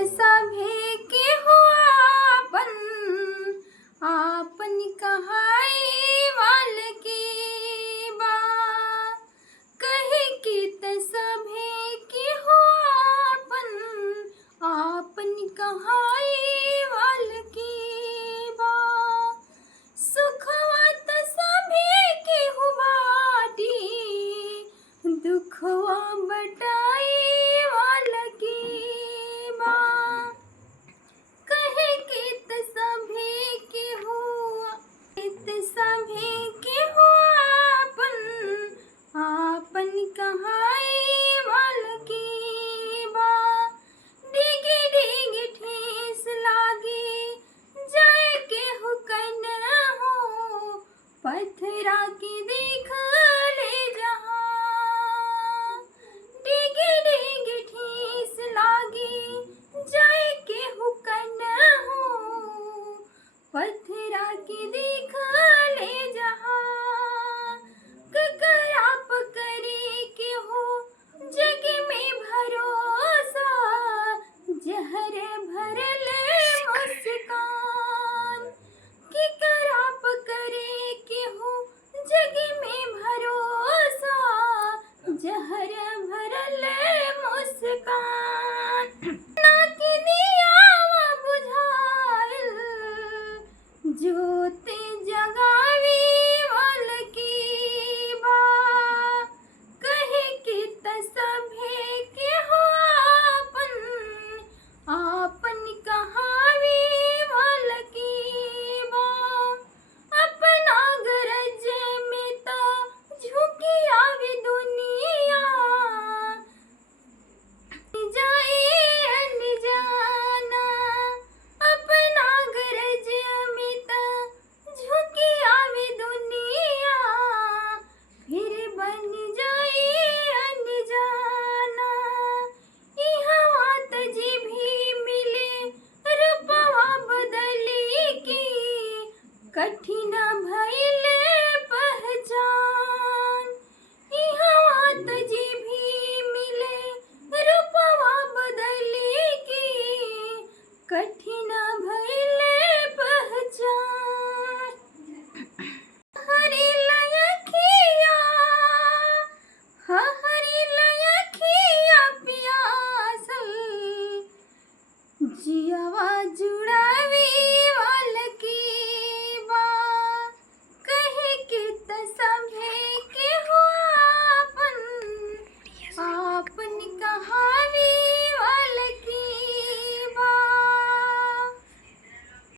सभे के हुआ आपन कहाई वाल की बा कहे कि सभे के हुआ आपन कहाई वाल की बा सुखवा त सभे के हुबाटी दुखवा बटाई वाल की बा कहे कि सभे के हुआ आपन कहाई वाल की बा डिगी डिगी ठेस लागी जाए के हुकन हो पत्थरा की देख ले जहाँ डिगी डिगी ठेस लागी जाए के हुकन हो पत्थरा की देख ले जहाँ ककरा पकड़े के हो जग में भरोसा जहर भरल मुस्कान ककरा पकड़े के हो जग में भरोसा जहर भरल मुस्कान ना कि दियावा बुझाइल ज्योति जगावी वाल की बा कहे कि सभे के हो आपन कहावी वाल की बा अपना गरज में ता झुकी आवी दुनिया जाए अनजाना अपना गरज में ता झुकी आवे दुनिया फिर बन जाए अनजाना इहवा त जी भी मिले रूपवा बदली की कठिन भइल पहचान इहवा त जी भी मिले रूपवा बदली की कठिन भइल पहचान हरी लयखिया हरी लयखिया पियासल जियवा जुड़ा